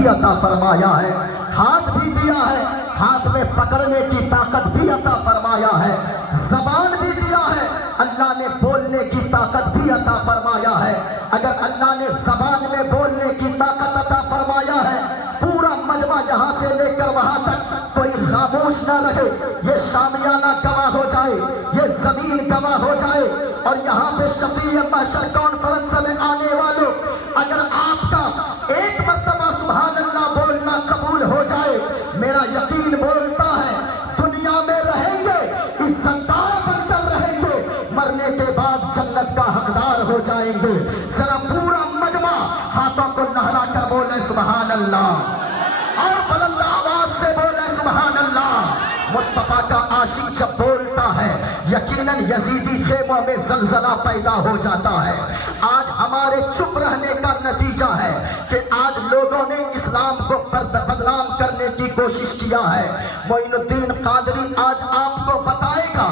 بھی عطا فرمایا ہے، ہاتھ بھی دیا ہے، ہاتھ میں پکڑنے کی طاقت بھی عطا فرمایا ہے، زبان بھی دیا ہے، اللہ نے بولنے کی طاقت بھی عطا فرمایا ہے۔ اگر اللہ نے زبان میں بولنے کی طاقت عطا فرمایا ہے، پورا مجمع یہاں سے لے کر وہاں تک کوئی خاموش نہ رہے، یہ شامیانہ گواہ ہو جائے، یہ زمین گواہ ہو جائے، اور یہاں پہ شفیع محشر کانفرنس میں آنے والوں، اگر آپ کا ایک مرتبہ سبحان اللہ بولنا قبول ہو جائے، میرا یقین بولتا ہے دنیا میں رہیں گے عزتدار بن کر رہیں گے، مرنے کے بعد جنت کا حقدار ہو جائیں گے۔ ذرا پورا مجمع ہاتھوں کو لہرا کر بولے سبحان اللہ، اور بلند آواز سے بولے سبحان اللہ۔ مصطفیٰ کا عاشق جب بولتا ہے یقیناً یزیدی خیموں میں زلزلہ پیدا ہو جاتا ہے۔ آج ہمارے چپ رہنے کا نتیجہ ہے کہ آج لوگوں نے اسلام کو بدنام کرنے کی کوشش کیا ہے۔ معین الدین قادری آج آپ کو بتائے گا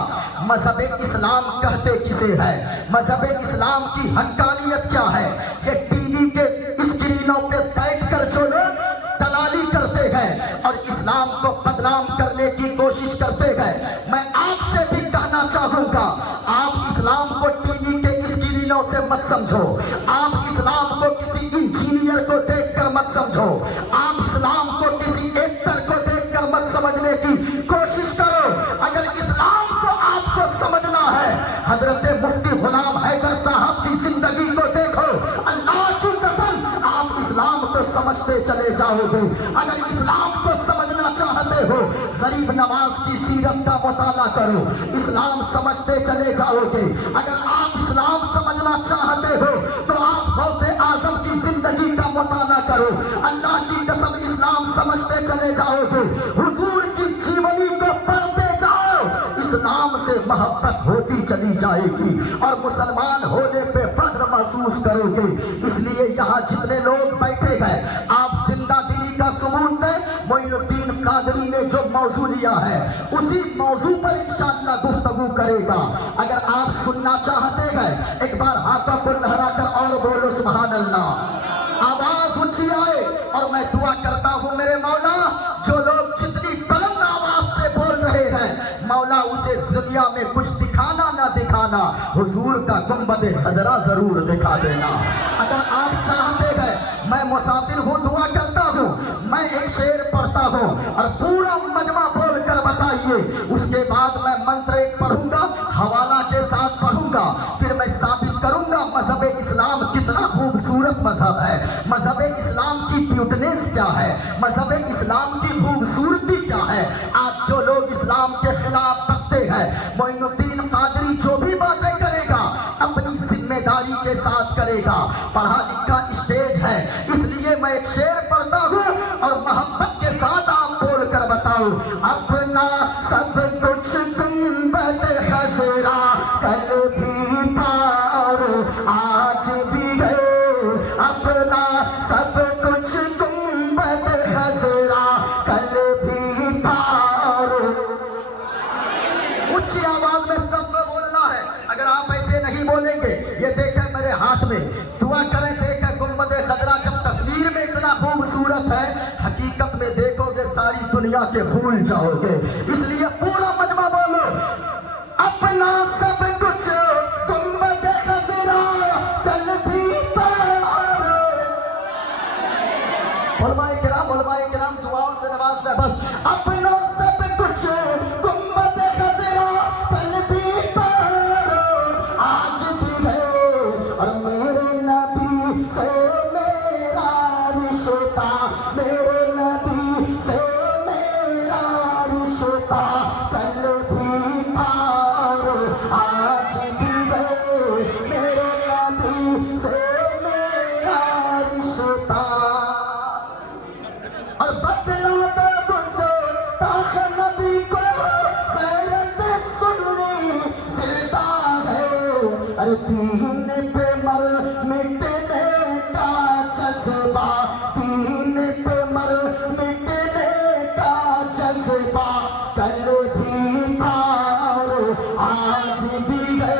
مذہب اسلام کہتے کسے ہے، مذہب اسلام کی حقانیت کیا ہے۔ کہ ٹی وی کے اسکرینوں پہ بیٹھ کر جو لوگ دلالی کرتے ہیں اور اسلام کو بدنام کرنے کی کوشش کرتے ہیں، میں آپ سے بھی کہنا چاہوں گا آپ اسلام کو ٹی وی کے اسکرینوں سے مت سمجھو، آپ اسلام کو کسی انجینئر کو دیکھ کر مت سمجھو، آپ اسلام کو کسی ایکٹر کو دیکھ کر مت سمجھنے کی کوشش کرو۔ اگر اسلام کو آپ کو سمجھنا ہے، حضرت مفتی غلام حیدر صاحب کی زندگی کو دیکھو، اللہ کی قسم آپ اسلام کو سمجھتے چلے جاؤ گے۔ اگر اسلام کو سمجھنا چاہتے ہو غریب نواز کی سیرت کا مطالعہ کرو، اسلام سمجھتے چلے جاؤ گے۔ اگر آپ اسلام سمجھنا چاہتے ہو تو آپ غوث اعظم کی زندگی کا مطالعہ کرو، اللہ کی قسم اسلام سمجھتے چلے جاؤ گے۔ حضور کی جیونی کو پڑھتے جاؤ، اسلام سے محبت ہوتی چلی جائے گی اور مسلمان ہونے پہ فخر محسوس کرو گے۔ اس لیے یہاں جتنے لوگ بیٹھے ہیں آپ زندہ دلی کا ثبوت دیں۔ معین الدین قادری نے جو موضوع لیا ہے اسی موضوع پر انشاءاللہ گفتگو کرے گا۔ اگر آپ سننا چاہتے ہیں ایک بار ہاتھوں کو لہرا کر اور بولو سبحان اللہ، آواز اونچی آئے، اور میں دعا کرتا ہوں میرے مولا جو لوگ جتنی بلند آواز سے بول رہے ہیں مولا اسے دنیا میں کچھ دکھانا نہ دکھانا حضور کا گنبد خضرا ضرور دکھا دینا۔ اگر آپ چاہتے ہیں میں مسافر ہوں دعا کرتا ہوں، میں ایک شعر پڑھتا ہوں اور پورا مجمع بول کر بتائیے، اس کے بعد میں منتر ایک پڑھوں گا حوالہ کے ساتھ پڑھوں گا، پھر میں ثابت کروں گا مذہب اسلام کتنا خوبصورت مذہب ہے، مذہب اسلام کی بیوٹنیس کیا ہے، مذہب اسلام کی خوبصورتی کیا ہے۔ آج جو لوگ اسلام کے خلاف بکتے ہیں، معین الدین قادری جو بھی باتیں کرے گا اپنی ذمہ داری کے ساتھ کرے گا۔ پڑھا لکھا اسٹیج ہے، اس لیے میں ایک شعر پڑھتا ہوں اور محبت کے ساتھ آپ بول کر بتاؤ۔ اپنا سب کچھ گنبد خضرا کل بھی تھا اور آج بھی ہے، اپنا سب کچھ گنبد خضرا کل بھی تھا اور اونچی آواز میں سب کو بولنا ہے۔ اگر آپ ایسے نہیں بولیں گے، یہ دیکھیں میرے ہاتھ میں، دعا کریں دیکھیں گنبد خضرا جب تصویر میں اتنا خوبصورت ہے حقیقت میں دیکھو گے ساری دنیا کے بھول جاؤ گے۔ اس لیے پورا مجمع بولو اپنا سب کچھ گنبد خضرا کل بھی تھا اور علماء کرام دعاؤں سے نوازنا ہے بس۔ اپنا سب کچھ گنبد خضرا کل بھی تھا اور آج بھی ہے، اور میرے نبی سے میرا رشتہ، میرے نبی سے میرا رشتہ کل بھی تھا اور آج بھی ہے، میرے نبی سے میرا رشتہ۔ اور بدلا گستاخ نبی کو غیرت سنی زندہ ہے، اور دین پہ مر مٹنے کا جذبہ، دین پہ مر مٹنے کا جذبہ کل بھی تھا اور آج بھی ہے،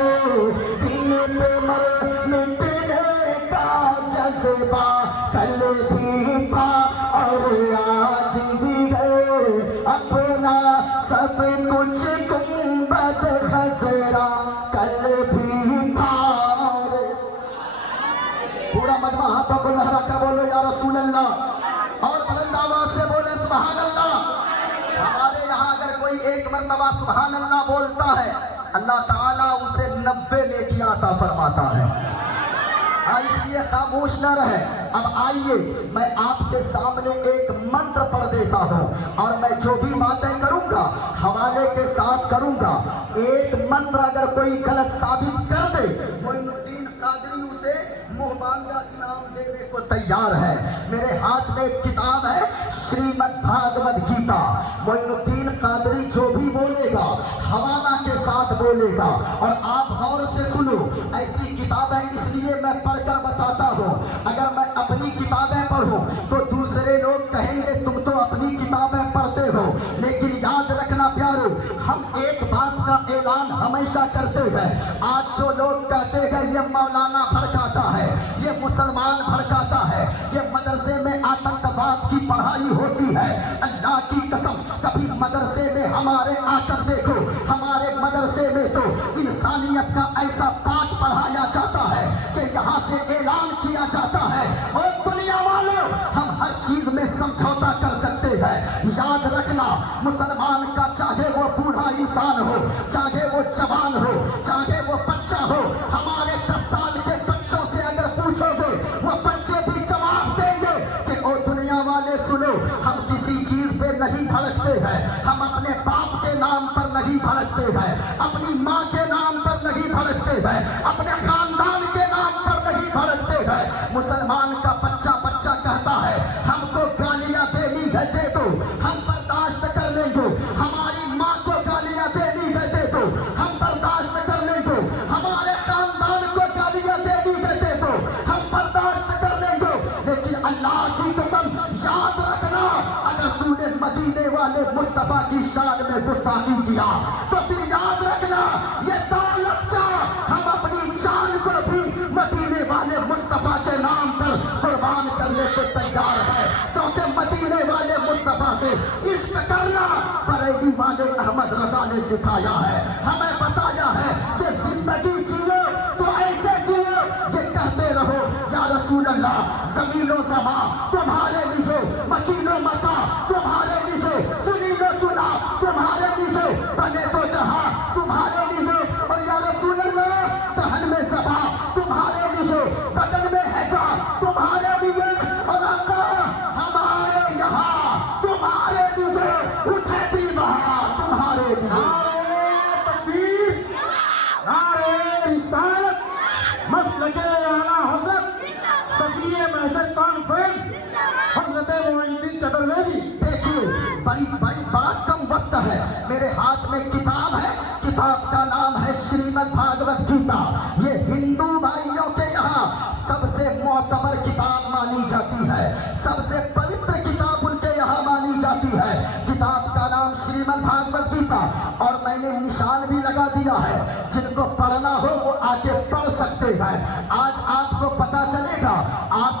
دین پہ مر مٹنے کا جذبہ کل بھی تھا اور अल्लाह। और बुलंद आवाज से बोले सुभान अल्लाह। हमारे यहाँ अगर कोई एक मरतबा सुभान अल्लाह बोलता है, अल्लाह ताला उसे 90 नेकी अता फरमाता है। इसलिए खामोश न रहे। अब आइए मैं आपके सामने एक मंत्र पढ़ देता हूँ और मैं जो भी बातें करूँगा हवाले के साथ करूँगा। एक मंत्र अगर कोई गलत साबित कर दे, मोइनुद्दीन कादरी उसे मुहबांगा इनाम देने को तैयार है। मेरे हाथ में एक किताब है श्रीमद् भागवत गीता। मोइनुद्दीन कादरी जो भी बोलेगा हवाला के साथ बोलेगा। और आप गौर से सुनो, ऐसी किताबें इसलिए मैं पढ़कर बताता हूँ, अगर मैं अपनी किताबें पढ़ूँ तो दूसरे लोग कहेंगे तुम तो अपनी किताबें पढ़ते हो। लेकिन याद रखना प्यारो, हम एक बात का ऐलान हमेशा करते हैं। आज जो लोग कहते हैं ये मौलाना भड़काता है, ये मुसलमान भड़काता है, ये मदरसे में आतंकवाद की पढ़ाई होती है, अल्लाह की कसम कभी मदरसे में हमारे आकर देखो, हमारे मदरसे में तो इंसानियत का ऐसा पाठ पढ़ाया जाता है कि यहाँ से ऐलान किया जाता है और दुनिया वालों हम हर चीज में समझौता कर सकते हैं। याद रखना, मुसलमान का चाहे वो बूढ़ा इंसान हो, चाहे वो जवान हो, चाहे वो बच्चा हो, हमारे 10 साल के बच्चों से अगर पूछोगे वो बच्चे भी जवाब देंगे कि ओ दुनिया वाले सुनो, हम किसी चीज पे नहीं भड़कते हैं, हम अपने बाप के नाम पर नहीं भड़कते हैं, अपनी माँ के नाम पर नहीं भड़कते हैं, अपने खानदान के नाम पर नहीं भड़कते हैं। मुसलमान का बच्चा कहता है हमको गालियां देनी है दे दो, हम बर्दाश्त कर लेंगे। हमारी माँ को गालियां देनी है दे दो, हम बर्दाश्त कर लेंगे। हमारे खानदान को गालियां देनी है दे दो, हम बर्दाश्त कर लेंगे। लेकिन अल्लाह की कसम याद रखना, अगर तूने मदीने वाले मुस्तफा की शान में गुस्ताखी किया तो फिर याद रखना ये दौलत का हम अपनी जान को भी मदीने वाले मुस्तफा के नाम पर कुर्बान करने को तैयार है। क्योंकि मदीने वाले मुस्तफा से इश्क करना बरेली वाले अहमद रजा ने सिखाया है, हमें बताया है कि जिंदगी जियो तो ऐसे जियो ये कहते रहो या रसूल अल्लाह, जमीनो समा तुम्हारे लिए, मकीनो मता तुम्हारे लिए, चुनीनो चुना तुम्हारे लिए, बने तो जहां तुम्हारे लिए। और या रसूल अल्लाह, दहन में सभा तुम्हारे लिए, बदन में हैजा तुम्हारे लिए। और आका हमारे यहाँ तुम्हारे लिए, उठे भी वहाँ तुम्हारे लिए। तकबीर, नारे रिसालत, मसलके आला हज़रत, सफिये महशर कॉन्फ्रेंस, हज़रत मोइनुद्दीन चतुर्वेदी। देखिए बड़ा कम वक्त है, मेरे हाथ में किताब है, किताब का नाम है श्रीमद् भागवत गीता। ये हिंदू भाइयों के यहाँ सबसे मोतबर किताब मानी जाती है, सबसे पवित्र किताब उनके यहाँ मानी जाती है। किताब का नाम श्रीमद् भागवत गीता। और मैंने निशान भी लगा दिया है, जिनको पढ़ना हो वो आके पढ़ सकते हैं। आज आपको पता चलेगा, आप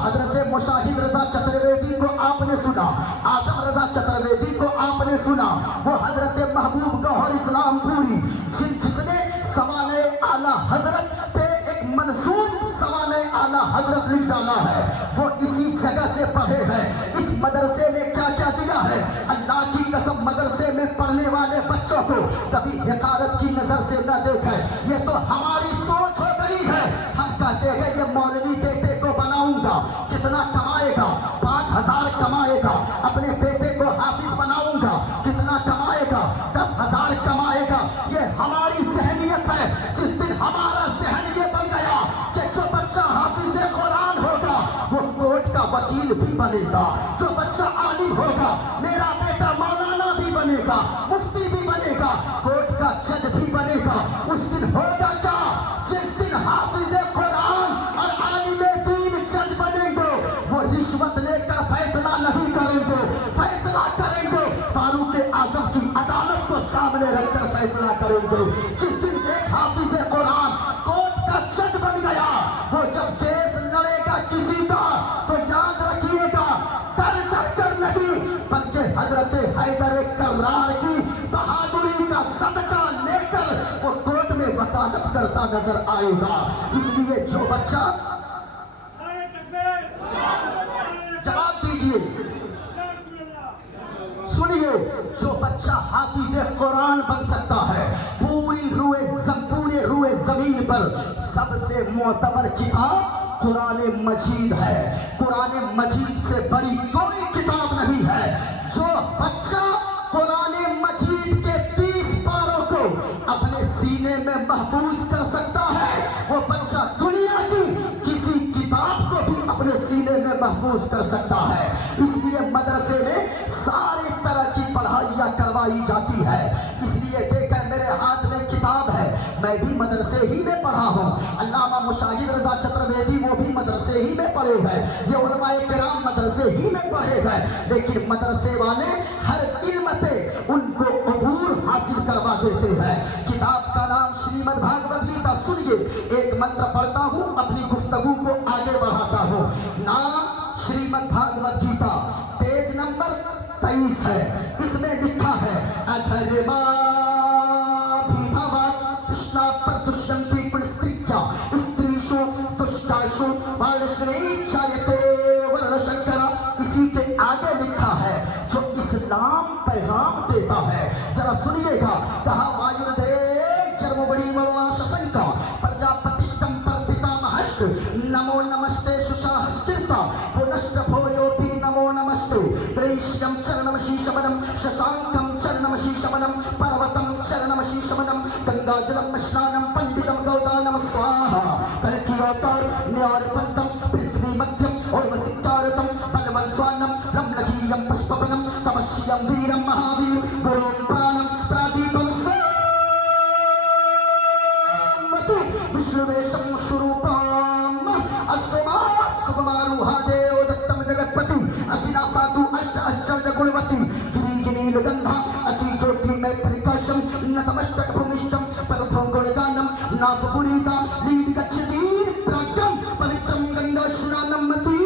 हजरत मुशाहिद रजा चतुर्वेदी को आपने सुना, आजम रजा चतुर्वेदी को आपने सुना, वो हजरत महबूब गौहर इस्लाम पूरी जिसने सवाने आला हजरत पे एक मंसूब सवाने आला हजरत लिख डाला है, वो इसी जगह से पढ़े हैं। इस मदरसे ने क्या क्या दिया है, अल्लाह की कसम मदरसे में पढ़ने वाले बच्चों को कभी हकारत की नजर से न देखें। ये तो हमारी सोच हो गई है, हम कहते हैं ये मौलवी बेटे को बनाऊंगा, कितना कमाएगा, 5000 कमाएगा, अपने बेटे को हाफिज बनाऊंगा, कितना कमाएगा, 10,000 कमाएगा। ये हमारी ज़हनियत है। जिस दिन हमारा ज़हन ये बन गया कि जो बच्चा हाफिज कुरान होगा वो कोर्ट का वकील भी बनेगा, जो बच्चा आलिम होगा मेरा बेटा मौलाना भी बनेगा, मुफ्ती भी बनेगा, कोर्ट का जज भी बनेगा। उस दिन होगा क्या, जिस दिन हाफिज कुरान और आलिम दीन जज बनेंगे, वो रिश्वत लेकर फैसला नहीं करेंगे, फैसला करेंगे फारूक आजम की अदालत को सामने रखकर फैसला करेंगे। जिस दिन एक हाफिज कुरान कोर्ट का जज बन गया, वो जब केस लड़ेगा किसी का तो याद रखिएगा डर कर नहीं, बल्कि हजरत हैदर कर्रार की बहादुरी का सदका लेकर वो कोर्ट में वकालत करता नजर आएगा। इसलिए जो बच्चा लीजिए, सुनिए, जो बच्चा हाफिज कुरान बन सकता है, पूरे रूए जमीन पर सबसे मोतबर किताब कुरान मजीद है। कुरान मजीद से बड़ी कोई किताब नहीं है। जो बच्चा कुरान मजीद के 30 पारों को अपने सीने में महफूज कर सकता है, वो बच्चा दुनिया की किसी किताब को भी अपने सीने में महफूज कर सकता है। इसलिए मदरसे में सारी तरह की पढ़ाइयाँ करवाई जाती है। इसलिए देखकर मेरे हाथ में किताब है, मैं भी मदरसे ही में पढ़ा हूँ। अल्लामा मुशाहिद रजा चतुर्वेदी वो भी मदरसे ही में पढ़े हैं, ये उलमाए किराम मदरसे ही में पढ़े हैं। लेकिन मदरसे वाले हर इल्म पे उनको अबूर हासिल करवा देते हैं। किताब का नाम श्रीमद् भागवत गीता। सुनिए, एक मंत्र पढ़ता हूँ, अपनी गुफ्तगू को आगे बढ़ाता हूँ। नाम श्रीमद् भागवत गीता, पेज नंबर 23 है। इसमें लिखा है अथर्वा कृष्णा प्रदुष्यन्ति कुलस्त्रीचा स्त्रीषु दुष्टाषु वर्णश्रेष्ठायते वर्णशंकरा। इसी के आगे लिखा है जो इस्लाम पैगाम देता है। जरा सुनिएगा, कहा वायुर्दे जन्मबड़ी मरुआ शशंका प्रजापतिष्ठम पर पितामहश्च नमो नमस्ते सुशाहस्कृता पुनश्च भोयोपि नमो नमस्ते प्रेष्यं चरणमशीशमनं शशांकं चरणमशीशमनं पर्वतं चरणमशीशमनं गंगाजलम स्नानम पंडितम गौदानम स्वाहा। कल्कि अवतार न्यायपंतम पृथ्वी मध्यम और वसितारतम बलवन् स्वानम रमणकीयम पुष्पवनम तपस्यम वीरम महावीर गुरुं प्राणम प्रादीपम सोमतु विष्णुवेशम स्वरूपम अस्मा सुकुमारुहादे दत्तम जगत्पति असिना साधु अष्ट आश्चर्य गुणवती गिरिगिनी गंधा अति ज्योति में प्रकाशम नतमस्तक भूमिष्ठम परभोगुणगानम नाथपुरीता लीलिकच्छति प्राज्ञम पवित्रम गंगा स्नानम मति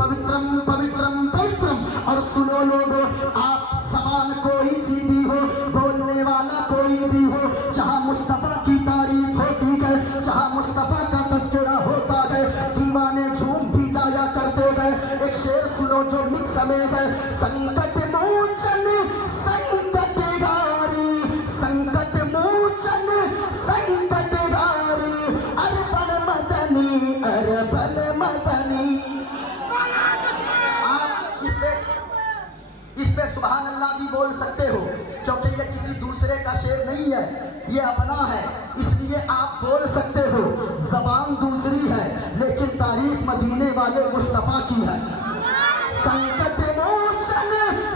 पवित्रम पवित्रम पवित्रम। और सुनो लोगों, आप समान कोई सी भी हो, बोलने वाला कोई भी हो, जहाँ मुस्तफा की तारीफ होती है, जहाँ मुस्तफा का तज़किरा होता है, दीवाने झूम भी जाया करते हैं। एक शेर सुनो जो मिक्स में है, संकट मोचन संकट गारी, संकट मोचन संकट गारी, अरबन मदनी अरबन मदनी। आप इस पे सुभान अल्लाह भी बोल सकते हो, क्योंकि ये किसी दूसरे का शेर नहीं है, ये अपना है, इसलिए आप बोल सकते हो। जबान दूसरी है लेकिन तारीफ मदीने वाले मुस्तफा की है। संकट मोचन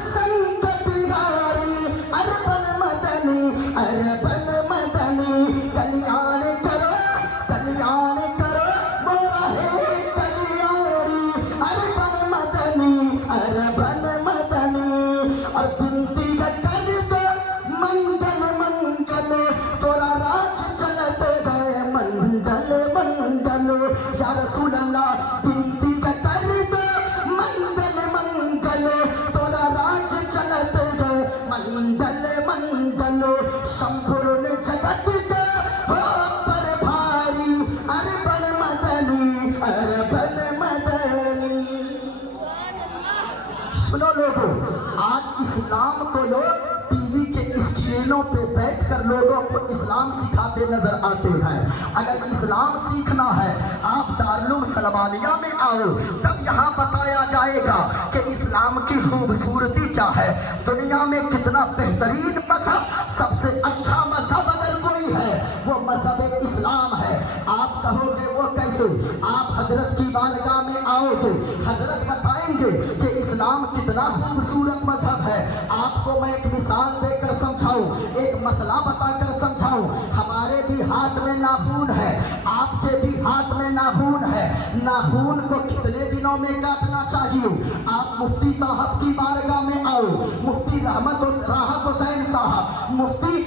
संकट हारी, अरबन मदनी अरबन मदनी। कल्याण करो मोरा है कल्याणी, अरबन मदनी अरबन मदनी। और बिनती कर दो मंगल मंगल, तोरा राज चलत गए मंडल मंडल। या रसूल अल्लाह, बिनती कर दो मंगल मंगल, तोरा राज चलत गए मंडल मंडल। संपूर्ण जगत के हो पर भारी, अरबन मदनी अरबन मदनी। सुनो लोगों, आज इस्लाम को लोग टीवी के स्क्रीनों पे बैठकर लोगों को इस्लाम सिखाते नजर आते हैं। अगर इस्लाम सीखना है, आप दारुल सलमानिया में आओ, तब यहाँ बताया जाएगा कि इस्लाम की खूबसूरती क्या है, दुनिया में कितना बेहतरीन मजहब, सबसे अच्छा मजहब अगर कोई है वो मजहब इस्लाम है। आप कहोगे वो कैसे? आप हजरत की बारगाह में आओगे, हजरत बताएंगे कि इस्लाम कितना खूबसूरत मजहब है। आपको मैं एक मिसाल देकर समझाऊं, एक मसला बताकर समझाऊं। हमारे भी हाथ में नाखून है, आपके भी हाथ में नाखून है। नाखून को कितने दिनों में काटना चाहिए? आप मुफ्ती साहब की बारगाह में आओ, मुफ्ती राहत हुसैन साहब, मुफ्ती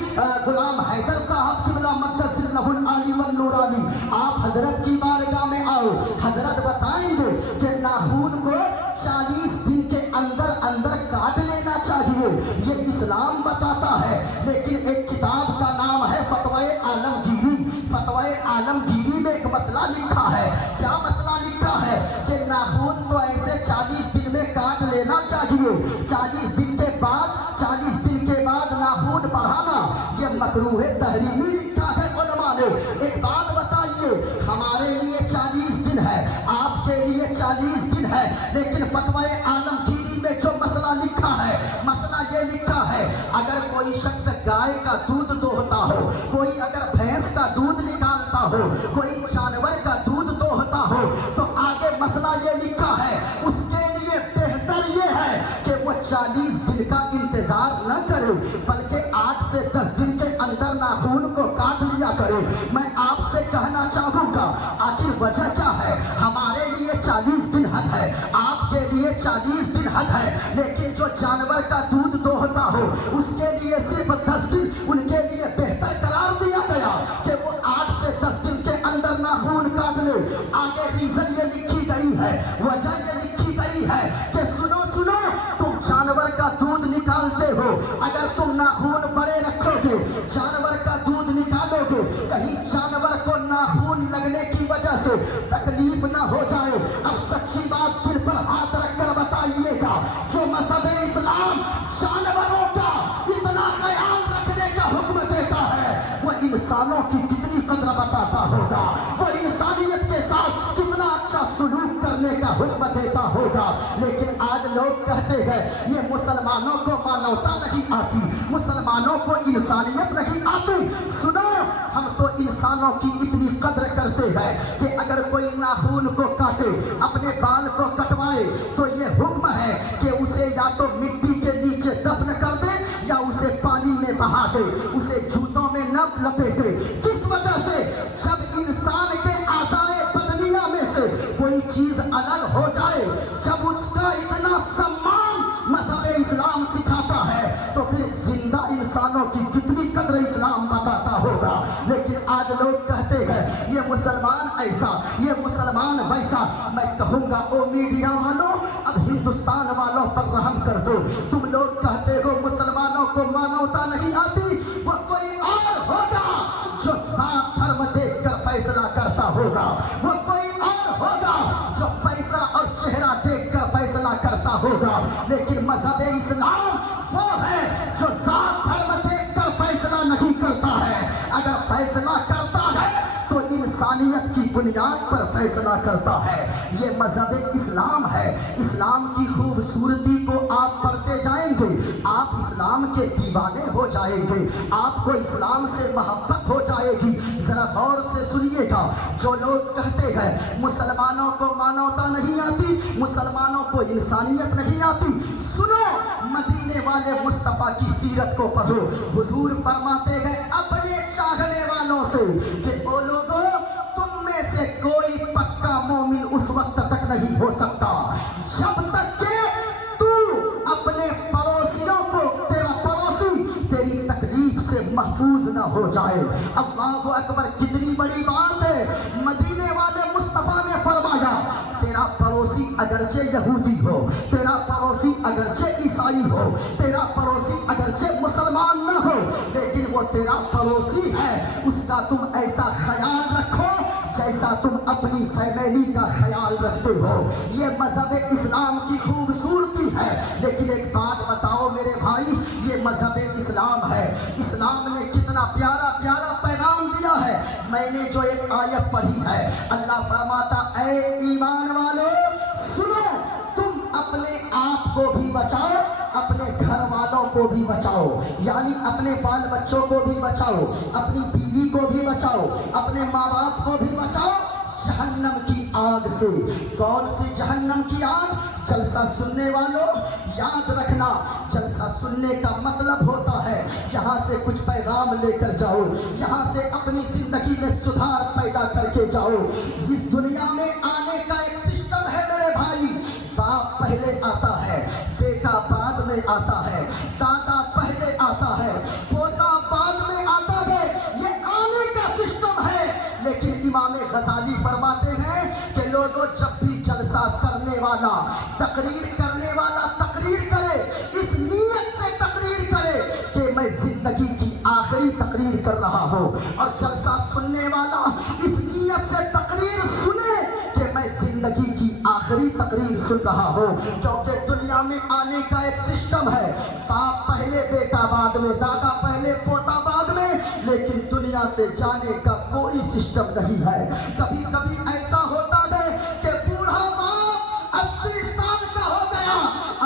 गुलाम हैदर साहब किबला मक़दसिल्लहुल आली वल नूरानी, आप हजरत की बारगाह में आओ, हजरत बताएंगे कि नाखून को 40 दिन के अंदर अंदर काट लेना चाहिए। ये इस्लाम बताता है। लेकिन एक किताब का नाम है फतवाए आलमगीरी। फतवाए आलमगीरी में एक मसला लिखा है। क्या मसला लिखा है? कि नाखून को ऐसे 40 दिन में काट लेना चाहिए। 40 दिन के बाद नाखून बढ़ाना ये मकरूह तहरीमी लिखा है उलमा ने। एक बात बताइए, हमारे लिए 40 दिन है, आपके लिए 40 दिन है, लेकिन फतवाए आलमगीरी में जो मसला लिखा है, मसला ये लिखा है, अगर कोई शख्स गाय का दूध दोहता हो, कोई अगर भैंस का दूध निकालता हो, कोई जानवर का दूध दोहता हो, तो आगे मसला ये लिखा है, उसके लिए बेहतर ये है कि वो 40 दिन का इंतजार न करे, बल्कि 8 से 10 दिन के अंदर नाखून को काट लिया करे। मैं आपसे कहना चाहूंगा, आखिर वजह क्या है? हमारे लिए 40 दिन हद है, आपके लिए 40 दिन हद है, लेकिन जो जानवर का दूध दोहता हो उसके लिए सिर्फ 10 दिन उनके लिए बेहतर करार दिया गया कि वो 8 से 10 दिन के अंदर नाखून काट ले। आगे रीजन ये लिखी गई है, वजह ये लिखी गई है कि सुनो सुनो, तुम जानवर का दूध निकालते हो, अगर तुम नाखून बड़े रखोगे, जानवर का दूध निकालोगे, कहीं जानवर को नाखून लगने की वजह से तकलीफ ना हो जाए। अब सच्ची बात दिल पर हाथ रखकर बताइएगा, जो मजहब इस्लाम जानवरों का इतना ख्याल रखने का हुक्म देता है, वो इंसानों की कितनी कदर बताता होगा, वो इंसानियत के साथ कितना अच्छा सुलूक करने का हुक्म देता होगा। लेकिन आज लोग कहते हैं ये मुसलमानों को मानवता नहीं आती, मुसलमानों को इंसानियत नहीं आती। सुनो, हम तो इंसानों की इतनी कदर करते हैं कि अगर कोई नाखून को काटे, अपने बाल को कटवाए, तो ये हुक्म है कि उसे या तो मिट्टी के नीचे दफन कर दे या उसे पानी में बहा दे, उसे जूतों में न लपेटे। किस वजह से? जब इंसान के आज़ाए बदनिया में से कोई चीज अलग हो जाए, जब उसका इतना सम्मान मजहब इस्लाम सिखाता है, तो फिर जिंदा इंसानों की कितनी कदर इस्लाम बताता होगा। लेकिन आज लोग कहते हैं ये मुसलमान ऐसा, ये मुसलमान वैसा। मैं कहूंगा ओ मीडिया वालों, अब हिंदुस्तान वालों पर रहम कर दो। तुम लोग कहते हो मुसलमानों को मानवता नहीं आती, वो कोई और होगा जो साफ धर्म देखकर फैसला करता होगा, वो कोई और होगा जो पैसा और चेहरा देखकर फैसला करता होगा। लेकिन मजहब इस्लाम वो है जो साफ धर्म देखकर फैसला नहीं करता है। अगर फैसला करता है तो इंसानियत की बुनियाद पर फैसला करता है। ये मजहब इस्लाम है। इस्लाम की खूबसूरती को आप पढ़ते जाएंगे, आप इस्लाम के दीवाने हो जाएंगे, आपको इस्लाम से मोहब्बत हो जाएगी। जरा गौर से सुनिएगा, जो लोग कहते हैं मुसलमानों को मानवता नहीं आती, मुसलमानों को इंसानियत नहीं आती, सुनो, मदीने वाले मुस्तफा की सीरत को पढ़ो। हुजूर फरमाते हैं अपने चाहने वालों से कि ओ लोगों, तुम में से कोई पक्का मोमिन उस वक्त तक नहीं हो सकता जब तक के तू अपने पड़ोसियों को, तेरा पड़ोसी तेरी तकलीफ से महफूज न हो जाए। अल्लाहु अकबर, कितनी बड़ी बात है। मदीने वाले मुस्तफा ने फरमाया, तेरा पड़ोसी अगरचे यहूदी हो, तेरा पड़ोसी अगरचे ईसाई हो, तेरा पड़ोसी अगरचे मुसलमान न हो, लेकिन वो तेरा पड़ोसी है, उसका तुम ऐसा ख्याल रखो जैसा तुम अपनी फैमिली का ख्याल रखते हो। ये मजहब इस्लाम की खूबसूरती है। लेकिन एक बात बताओ मेरे भाई, ये मजहब इस्लाम है, इस्लाम ने कितना प्यारा प्यारा पैगाम दिया है। मैंने जो एक आयत पढ़ी है, अल्लाह फरमाता, ऐ ईमान वालों सुनो, तुम अपने आप को भी बचाओ, अपने घर वालों को भी बचाओ, यानी अपने बाल बच्चों को भी बचाओ, अपनी बीवी को भी बचाओ, अपने माँ बाप को भी बचाओ जहन्नम की आग से। कौन सी जहन्नम की आग? जलसा सुनने वालों याद रखना, जलसा सुनने का मतलब होता है यहाँ से कुछ पैगाम लेकर जाओ, यहाँ से अपनी जिंदगी में सुधार पैदा करके जाओ। इस दुनिया में आने का एक सिस्टम है मेरे भाई। बाप पहले आता है, बेटा बाद में आता है, दादा पहले आता है, पोता बाद में आता है। ये आने का सिस्टम है। लेकिन इमाम गजाली फरमाते हैं कि लोगों, जब भी जलसा करने वाला, तकरीर करने वाला तकरीर करे, इस नीयत से तकरीर करे कि मैं जिंदगी की आखिरी तकरीर कर रहा हूँ, और जलसा सुनने वाला इस नीयत से तकरीर सुने कि मैं जिंदगी की आखिरी मेरी तकरीर सुन रहा हो, क्योंकि दुनिया में आने का एक सिस्टम है, बाप पहले बेटा बाद में, दादा पहले पोता बाद में, लेकिन दुनिया से जाने का कोई सिस्टम नहीं है। कभी कभी ऐसा होता है कि बूढ़ा बाप 80 साल का हो गया,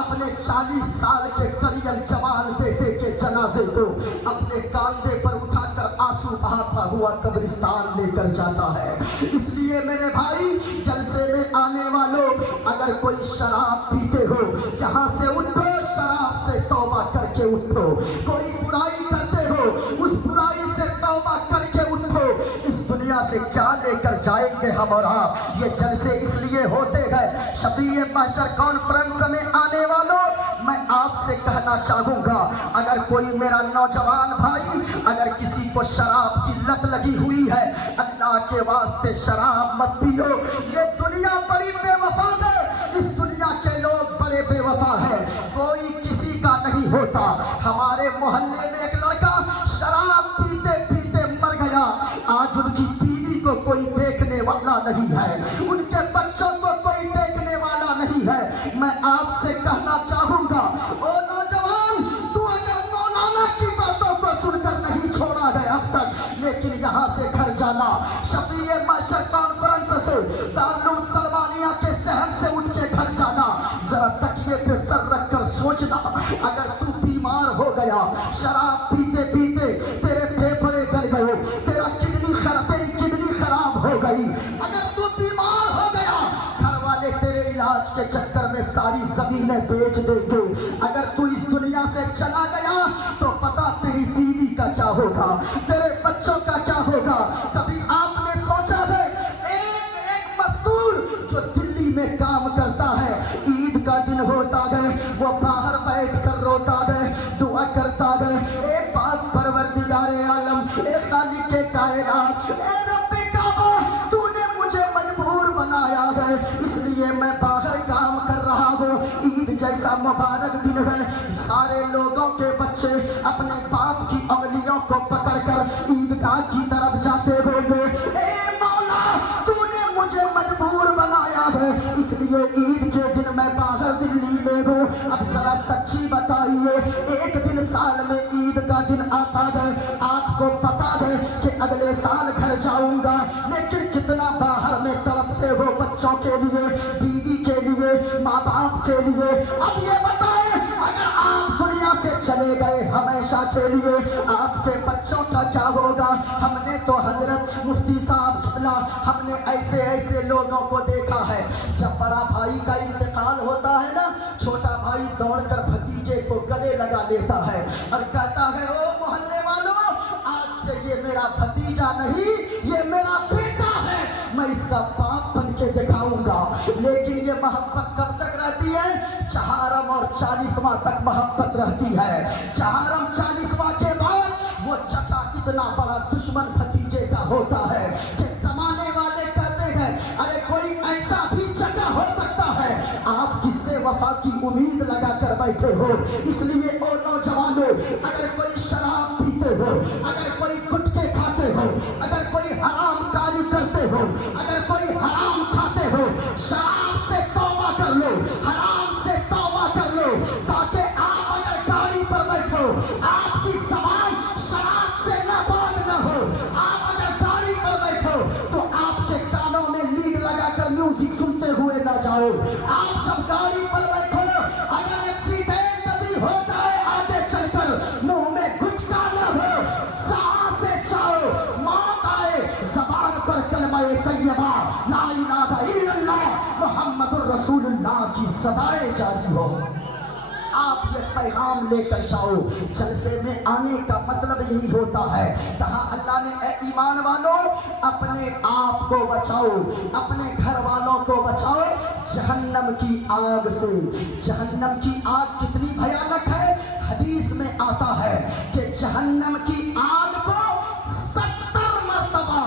अपने 40 साल के करियल जवान बेटे के जनाजे को अपने कांधे पर उठाकर आंसू बहाता हुआ कब्रिस्तान लेकर जाता है। इसलिए मेरे भाई, जलसे में आने वालों, अगर कोई शराब पीते हो, यहाँ से उठो, शराब से तौबा करके उठो। कोई बुराई करते हो, उस बुराई से तौबा करके उठो। इस दुनिया से क्या लेकर जाएंगे हम और आप? ये जलसे इसलिए होते हैं। शफीए महशर कॉन्फ्रेंस में आने वालों, मैं आपसे कहना चाहूंगा, अगर कोई मेरा नौजवान भाई अगर किसी को शराब की लत लगी हुई है, अल्लाह के वास्ते शराब मत पियो। ये दुनिया बड़ी बेवफा है, इस दुनिया के लोग बड़े बेवफा हैं, कोई किसी का नहीं होता। हमारे मोहल्ले में एक लड़का शराब पीते पीते मर गया, आज उनकी बीवी को कोई देखने वाला नहीं है, उनके बच्चों को कोई देखने वाला नहीं है। मैं आपसे कहना चाहूंगा, ओ नौजवान, तू अगर मौलाना की बातों को सुनकर नहीं छोड़ा है अब तक, लेकिन यहाँ से घर जाना, शफीए महशर कॉन्फ्रेंस से, दारुल सलमानिया के सहन से उठ के घर जाना, जरा तकिए पे सर रखकर सोचना, अगर तू बीमार हो गया, शराब पीते पीते तेरे फेफड़े गल गए, तेरी किडनी खराब हो गई, अगर तू बीमार हो गया, घर वाले तेरे इलाज के चक्कर में सारी जमीनें बेच देंगे, अगर तू इस दुनिया से चला गया तो पता तेरी बीवी का क्या होगा, तेरे बच्चों का क्या होगा। कभी आपने सोचा है, एक मजदूर जो दिल्ली में काम करता है, ईद का दिन होता है, वो बाहर बैठ कर रोता है, दुआ करता है, ए पाक परवरदिगारे आलम, ए खालिके कायनात, ए रब्बे काबा, तूने मुझे मजबूर बनाया है, इसलिए मैं बाहर काम कर रहा हूँ। ईद जैसा मुबारक दिन है, सारे लोगों के बच्चे अपने बाप की अंगुलियों को पकड़कर ईदगाह की तरफ जाते होंगे। ए मौला, तूने मुझे मजबूर बनाया है, इसलिए ईद के दिन मैं बाहर दिल्ली में हूँ। अब जरा सच्ची बताइए, एक दिन साल में ईद का दिन आता है, आपको पता है कि अगले साल घर जाऊंगा, लेकिन कितना बाहर में तड़पते हो बच्चों के लिए, बीवी के लिए, माँ बाप के लिए। अब ये बताएं, अगर आप दुनिया से चले गए हमेशा के लिए, आपके बच्चों का क्या होगा? हमने तो हजरत मुफ्ती साहब किबला, हमने ऐसे ऐसे लोगों को देखा है, जब बड़ा भाई का इंतकाल होता है ना, छोटा भाई दौड़कर भतीजे को गले लगा लेता है और कहता है, ओ मोहल्ले वालों, आज से ये मेरा भतीजा नहीं, ये मेरा बेटा है, मैं इसका बाप बन के दिखाऊंगा। लेकिन ये मोहब्बत कब तक रहती है? चहारम और 40वां तक मोहब्बत रहती है। चहारम 40वां के बाद वो चचा इतना बड़ा दुश्मन भतीजे का होता है कि जमाने वाले कहते हैं, अरे कोई ऐसा भी चचा हो सकता है, आप किससे वफा की उम्मीद लगा कर बैठे हो। इसलिए ओ नौजवानों, अगर कोई शराब पीते हो, अगर कोई गुटखे खाते हो, अगर कोई हराम काली करते हो, अगर कोई हराम खाते हो, शराब से तौबा कर लो, हराम से तौबा कर लो, ताकि आप अगर गाड़ी पर बैठो, आपकी ज़बान शराब से नापाक न हो। आप अगर गाड़ी पर बैठो तो आपके कानों में लीड लगाकर म्यूजिक सुनते हुए ना जाओ। आप जब गाड़ी पर बैठो, अगर एक्सीडेंट भी हो जाए आगे चलकर, मुंह में गुटखा न हो, सांसें जाओ, मौत आए, ज़बान पर कलमा तैयबा ला इलाहा इल्लल्लाह मुहम्मदुर रसूलुल्लाह की सदाएं जारी हो। आप ये पैगाम लेकर जाओ। जलसे में आने का मतलब यही होता है। कहा अल्लाह ने, ए ईमान वालों, अपने आप को बचाओ, अपने घर वालों को बचाओ जहन्नम की आग से। जहन्नम की आग कितनी भयानक है? हदीस में आता है कि जहन्नम की आग को 70 मरतबा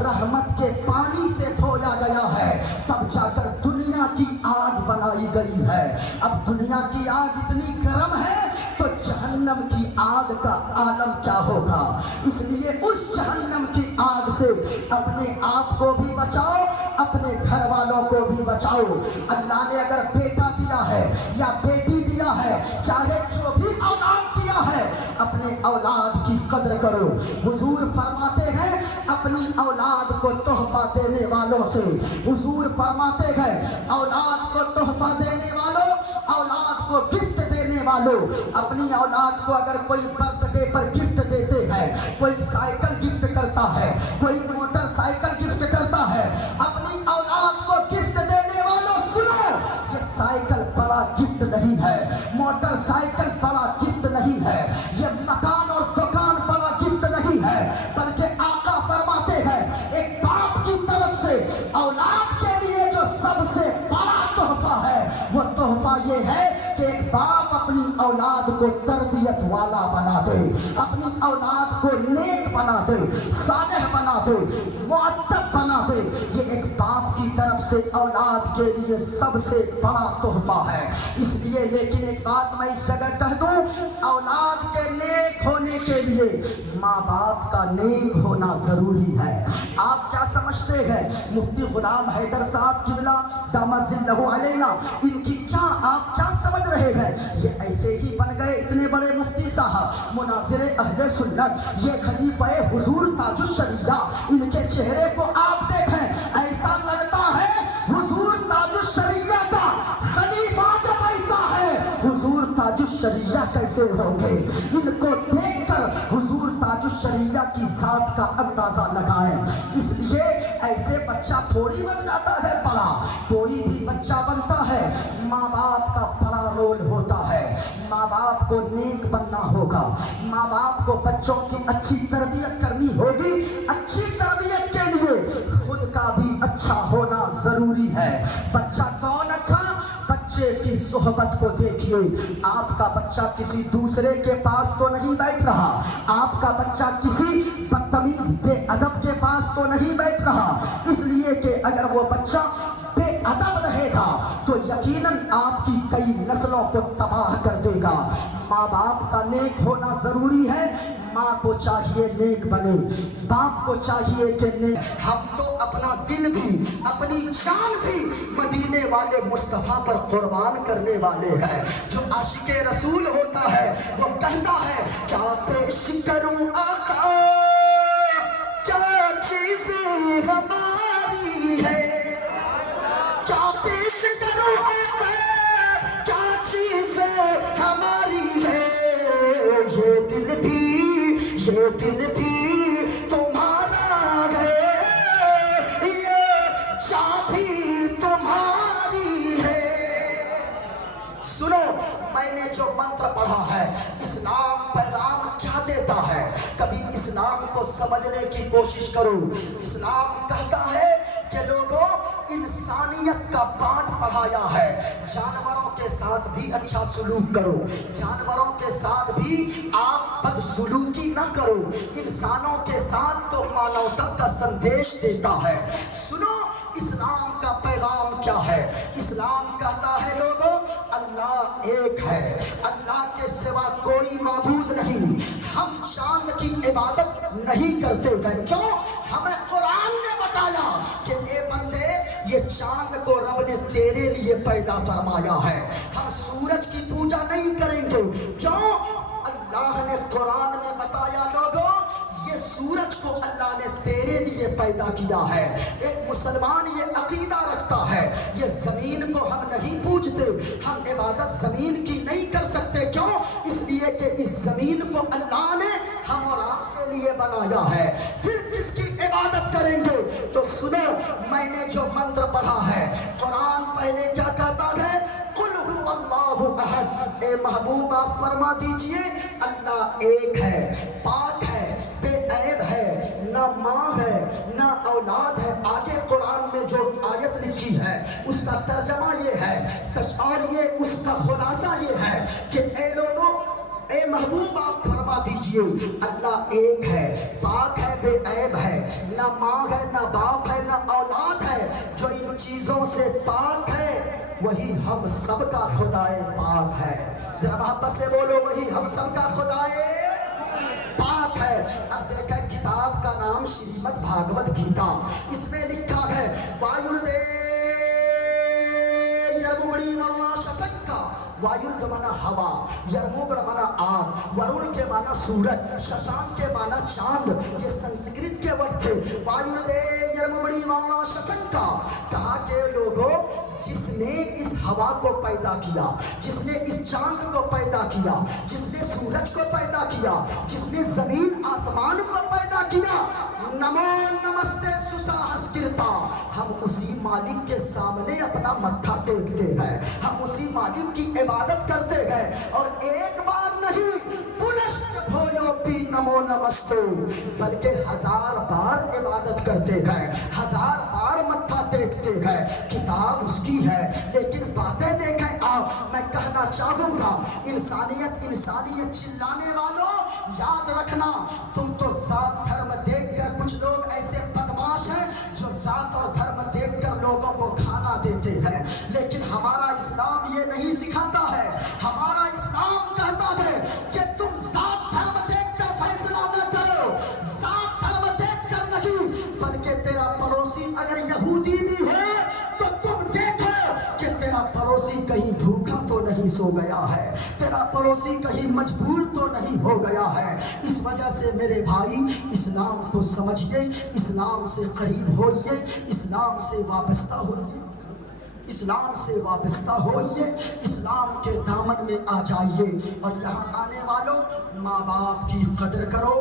रहमत के पानी से धोया गया है, तब जाकर दुनिया की आग बनाई गई है। अब दुनिया की आग इतनी गर्म है तो जहन्नम की आग का आलम क्या होगा। इसलिए उस जहन्नम की आग से अपने आप को भी बचाओ, अपने घर वालों को भी बचाओ। अल्लाह ने अगर बेटा दिया है या बेटी दिया है, चाहे जो भी औलाद दिया है, अपने औलाद की कदर करो। हुजूर फरमाते हैं अपनी औलाद को तोहफा देने वालों से, हुजूर फरमाते हैं औलाद को तोहफा देने वालों, औलाद को गिफ्ट देने वालों, अपनी औलाद को अगर कोई बर्थडे पर गिफ्ट देते हैं, कोई साइकिल गिफ्ट करता है, कोई मोटरसाइकिल गिफ्ट करता है, अपनी औलाद को गिफ्ट देने वालों सुनो, ये साइकिल बड़ा गिफ्ट नहीं है, मोटरसाइकिल बड़ा गिफ्ट नहीं है, ये मकान और दुकान बड़ा गिफ्ट नहीं है, बल्कि आका फरमाते हैं एक बाप की तरफ से औलाद के लिए जो सबसे बड़ा तोहफा है, वो तोहफा ये है कि एक बाप अपनी औलाद को तरबियत वाला बना दे, अपनी औलाद को नेक बना दे, सालेह बना दे, मुअद्दब बना दे। ये एक बाप की तरफ से औलाद के लिए सबसे बड़ा तोहफा है। इसलिए लेकिन एक बात मैं इस जगह कह दूं, औलाद के नेक होने के लिए माँ बाप का नेक होना जरूरी है। आप क्या समझते हैं मुफ्ती गुलाम हैदर साहब किबला दामजिल्लहु अलैना, इनकी क्या आप क्या समझ रहे हैं? ये ऐसे ही बन गए इतने बड़े मुफ्ती साहब, मुनाज़िरे अहले सुन्नत, ये खलीफा हुजूर ताजुश शरिया। इनके चेहरे को आप देखें, ऐसा लगता है हुजूर ताजुश शरिया का खलीफा जब ऐसा है, हुजूर ताजुश शरिया कैसे होंगे? इनको देखकर हुजूर ताजुश शरिया की जात का अंदाजा लगाएं। इसलिए ऐसे बच्चा थोड़ी बन जाता है बड़ा, कोई भी बच्चा बनता है, माँ बाप का बड़ा रोल होता है। माँ बाप को नेक बनना होगा, माँ बाप को बच्चों की अच्छी तरबियत करनी होगी। अच्छी तरबियत के लिए खुद का भी अच्छा होना जरूरी है। बच्चा कौन अच्छा? बच्चे की सोहबत को देखिए, आपका बच्चा किसी दूसरे के पास तो नहीं बैठ रहा, आपका बच्चा किसी बदतमीज बेअदब के पास तो नहीं बैठ रहा, इसलिए कि अगर वो बच्चा बेअदब रहेगा तो यकीनन आपकी कई नस्लों को तबाह कर देगा। माँ बाप का नेक होना जरूरी है। माँ को चाहिए नेक बने, बाप को चाहिए कि नेक। हम तो अपना दिल भी अपनी जान भी मदीने वाले मुस्तफा पर कुर्बान करने वाले हैं। जो आशिके रसूल होता है वो कहता है क्या पेश करूं आका, क्या चीज हमारी है, क्या पेश करूं आका, क्या चीज हमारी है। ये दिल भी तुम्हारा है, ये चाबी तुम्हारी है। सुनो, मैंने जो मंत्र पढ़ा है, इस्लाम पैगाम क्या देता है, कभी इस्लाम को समझने की कोशिश करो। इस्लाम कहता है कि लोगों, इंसानियत का पाठ पढ़ाया है, जानवरों के साथ भी अच्छा सलूक करो, जानवरों के साथ भी आप बदसलूकी न करो, इंसानों के साथ तो मानवता का संदेश देता है। सुनो, इस्लाम का पैगाम क्या है? इस्लाम कहता है लोगों, अल्लाह एक है, अल्लाह के सिवा कोई माबूद नहीं, हम चांद की इबादत नहीं करते हैं। क्यों? हमें कुरान ने बताया कि ए बंदे, ये चांद को रब ने तेरे लिए पैदा फरमाया है, हम सूरज की पूजा नहीं करेंगे। क्यों? अल्लाह ने कुरान में बताया लोगों, ये सूरज को अल्लाह ने तेरे लिए पैदा किया है। एक मुसलमान ये अकीदा रखता है, ये जमीन को हम नहीं पूजते, हम इबादत जमीन की नहीं कर सकते। क्यों? इसलिए कि इस जमीन को अल्लाह ने हम और आपके लिए बनाया है, फिर किसकी इबादत करेंगे? तो सुनो, मैंने जो मंत्र पढ़ा है, कुरान पहले क्या कहता है? कुल हुवल्लाहु अहद। ए महबूब आप फरमा दीजिए, अल्लाह एक है, पाक है, बेऐब है, ना माँ है ना औलाद है। आगे कुरान में जो आयत लिखी है उसका तर्जमा ये है और ये उसका खुलासा ये है कि ए लोगों, ए महबूब आप फरमा दीजिए, अल्लाह एक है, पाक है, बेऐब है, ना माँ है ना बाप है ना औलाद है। जो इन चीजों से पाक है वही हम सबका खुदाए पाक है। जरा मोहब्बत से बोलो, वही हम सबका खुदाए पाक है। अब देखा किताब का नाम श्रीमद् भागवत गीता, इसमें लिखा है वायु वायुर्द माना हवा, यर्मोगढ़ माना आग, वरुण के माना सूरज, शशांक के माना चांद। ये संस्कृत के वर्ड थे। वायुर्दे यर्मोगढ़ी वाणा शशंका। कहा के लोगों, जिसने इस हवा को पैदा किया, जिसने इस चांद को पैदा किया, जिसने सूरज को पैदा किया, जिसने जमीन आसमान को पैदा किया, नमो नमस्ते सुसाहस्कृता, हम उसी मालिक के सामने अपना मत्था टेकते हैं, हम उसी मालिक की इबादत करते हैं। और एक बार नहीं, पुनश्च भूयोऽपि नमो नमस्ते, बल्कि 1000 बार इबादत करते हैं, 1000 बार मत्था टेकते हैं। किताब उसकी है, लेकिन बातें देखें आप। मैं कहना चाहूंगा, इंसानियत इंसानियत चिल्लाने वालों, याद रखना, तुम तो जात धर्म देखकर, कुछ लोग ऐसे बदमाश हैं जो जात और धर्म देखकर लोगों को खाना देते हैं, लेकिन हमारा इस्लाम ये नहीं सिखाता है। हमारा इस्लाम कहता है कि तुम जात धर्म देखकर फैसला न करो, जात धर्म देखकर नहीं, बल्कि तेरा पड़ोसी अगर यहूदी भी है तो तुम देखो कि तेरा पड़ोसी कहीं भूखा तो नहीं सो गया है, तेरा पड़ोसी कहीं मजबूर तो नहीं हो गया है। इस वजह से मेरे भाई, इस्लाम को समझिए, इस्लाम से करीब होइए, इस्लाम से वाबस्ता होइए, इस्लाम से वाबस्ता होइए, इस्लाम के दामन में आ जाइए। और यहाँ आने वालों, माँ बाप की कदर करो,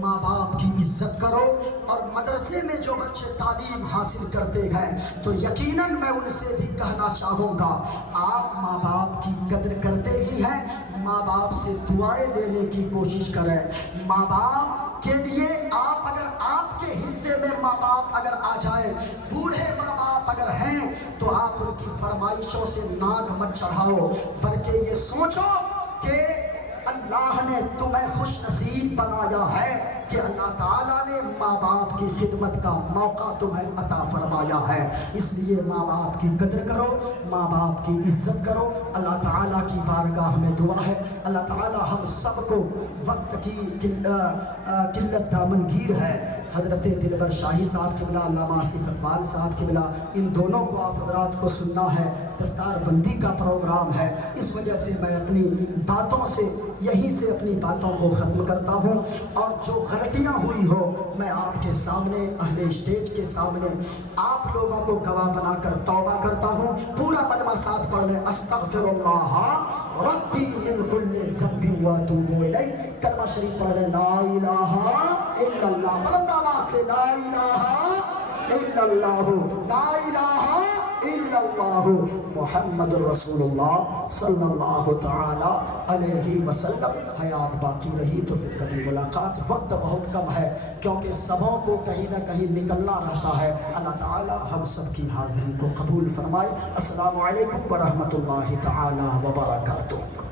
माँ बाप की इज्जत करो। और मदरसे में जो बच्चे तालीम हासिल करते हैं, तो यकीनन मैं उनसे भी कहना चाहूँगा, आप माँ बाप की कदर करते ही हैं, माँ बाप से दुआएं लेने की कोशिश करें। माँ बाप के लिए आप, अगर आपके हिस्से में माँ बाप अगर आ जाए, बूढ़े माँ बाप अगर हैं, तो आप उनकी फरमाइशों से नाक मत चढ़ाओ, बल्कि ये सोचो कि अल्लाह ने तुम्हें खुश नसीब बनाया है कि अल्लाह ताला ने माँ बाप की खिदमत का मौका तुम्हें अता फरमाया है। इसलिए माँ बाप की कदर करो, माँ बाप की इज्जत करो। अल्लाह ताला की बारगाह में दुआ है, अल्लाह ताला हम सबको वक्त की किल्लत दामनगीर है। हजरत दिलबर शाही साहब किबला, अल्लामा आसिफ इकबाल साहब किबला, इन दोनों को आप हजरात को सुनना है। दस्तार बंदी का प्रोग्राम है, इस वजह से मैं अपनी बातों से, यहीं से अपनी बातों को ख़त्म करता हूँ। और जो गलतियाँ हुई हो, मैं आपके सामने, अहले स्टेज के सामने, आप लोगों को गवाह बनाकर तौबा करता हूँ। पूरा मजमा साथ पढ़ लें। अस्तगफिरुल्लाह रब्बी मिन कुल्लि ज़ंबिन व अतूबु इलैह। कलमा शरीफ पढ़ लें। ला इलाहा इल्लल्लाह, बुलंद आवाज़ से ला इलाहा इल्लल्लाह, ला इलाहा इल्लल्लाहु मुहम्मदुर रसूलुल्लाह सल्लल्लाहु तआला अलैहि वसल्लम। हयात बाकी रही तो फिर कभी मुलाकात। वक्त बहुत कम है, क्योंकि सबों को कहीं ना कहीं निकलना रहता है। अल्लाह ताला हम सब की हाज़िरी को कबूल फरमाए। अस्सलामु अलैकुम व रहमतुल्लाहि तआला व बरकातुहू।